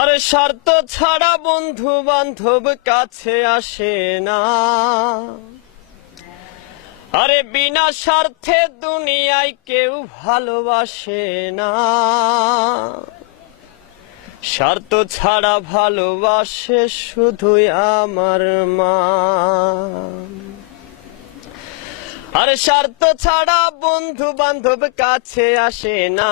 আরে স্বার্থ ছাড়া বন্ধু বান্ধব কাছে আসে না। আরে বিনা স্বার্থে দুনিয়ায় কেউ ভালোবাসে না। স্বার্থ ছাড়া ভালোবাসে শুধুই আমার মা। আরে স্বার্থ ছাড়া বন্ধু বান্ধব কাছে আসে না।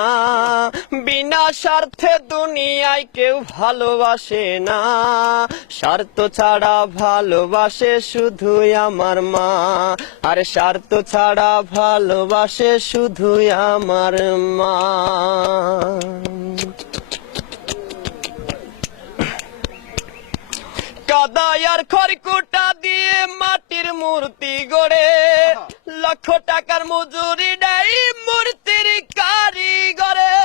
বিনা স্বার্থে দুনিয়ায় কেউ ভালোবাসে না। স্বার্থ ছাড়া ভালোবাসে শুধুই আমার মা। আরে স্বার্থ ছাড়া ভালোবাসে শুধুই আমার মা। কাদাই আর খড়কুটা দিয়ে মাটির মূর্তি গড়ে, লক্ষ টাকার মজুরি নেই মূর্তির কারিগরে।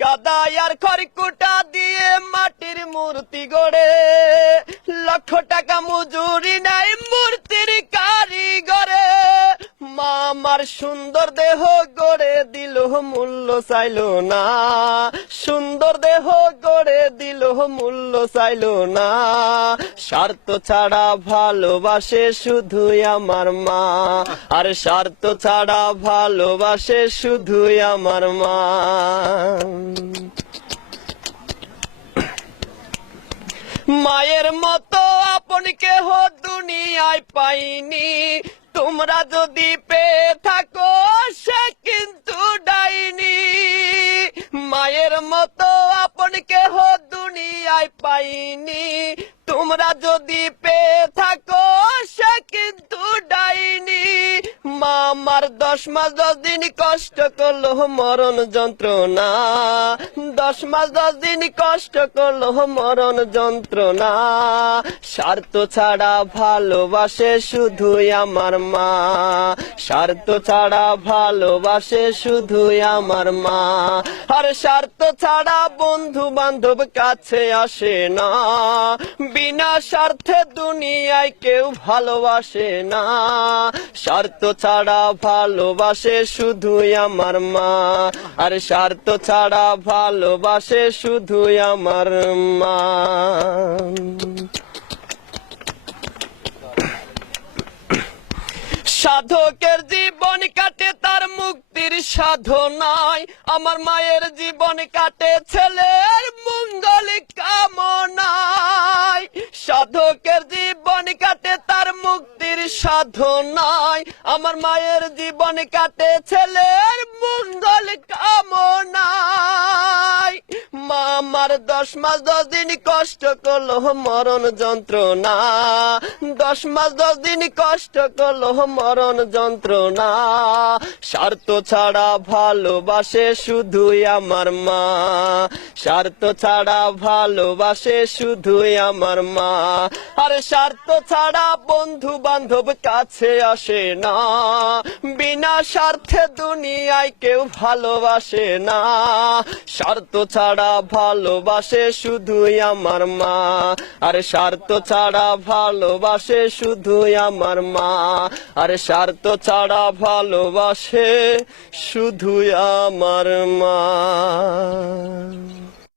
কাদাই আর খড়কুটা দিয়ে মাটির মূর্তি গড়ে, লক্ষ টাকা মজুরি নেই মূর্তির কারিগরে। মা আমার সুন্দর দেহ গড়ে দিল মূল্য চাইল না। সুন্দর দেহ গড়ে দিল মূল্য চাইল না। স্বার্থ ছাড়া ভালোবাসে শুধুই আমার মা। আর স্বার্থ ছাড়া ভালোবাসে শুধুই আমার মা। মায়ের মতো আপন কেহ দুনিয়ায় পাইনি। তোমরা যদি পেয়ে থাকো সে কিন্তু ডাইনি। মায়ের মতো আপন কেহ দুনিয়ায় পাইনি। তোমরা যদি পেয়ে থাকো সে কিন্তু ডাইনি। মা আমার 10 মাস 10 দিন কষ্ট করলো মরণ যন্ত্রণা। 10 মাস 10 দিন কষ্ট করলো মরণ যন্ত্রণা। স্বার্থ ছাড়া ভালোবাসে শুধুই আমার মা। স্বার্থ ছাড়া ভালোবাসে শুধুই আমার মা। আর স্বার্থ ছাড়া বন্ধু বান্ধব কাছে আসে না। বিনা স্বার্থে দুনিয়ায় কেউ ভালোবাসে না। স্বার্থ ছাড়া ভালোবাসে শুধুই আমার মা। আর স্বার্থ ছাড়া ভালোবাসে শুধুই আমার মা। সাধকের জীবন কাটে তার মুক্তির সাধনায়। আমার মায়ের জীবন কাটে ছেলের মঙ্গল কামনায়। সাধকের জীবন কাটে তার মুক্তির সাধনায়। আমার মায়ের জীবন কাটে ছেলের মঙ্গল কামনায়। মা আমার 10 মাস 10 দিন কষ্ট করলো মরণ যন্ত্রণা। 10 মাস 10 দিন কষ্ট করলো মরণ যন্ত্রণা। স্বার্থ ছাড়া ভালোবাসে শুধুই আমার মা। স্বার্থ ছাড়া ভালোবাসে শুধুই আমার মা। আর স্বার্থ ছাড়া বন্ধু বান্ধব কাছে আসে না। বিনা স্বার্থে দুনিয়ায় কেউ ভালোবাসে না। স্বার্থ ছাড়া ভালোবাসে শুধুই আমার মা। আর স্বার্থ ছাড়া ভালোবাসে শুধুই আমার মা। আর স্বার্থ ছাড়া ভালোবাসে শুধুই আমার মা।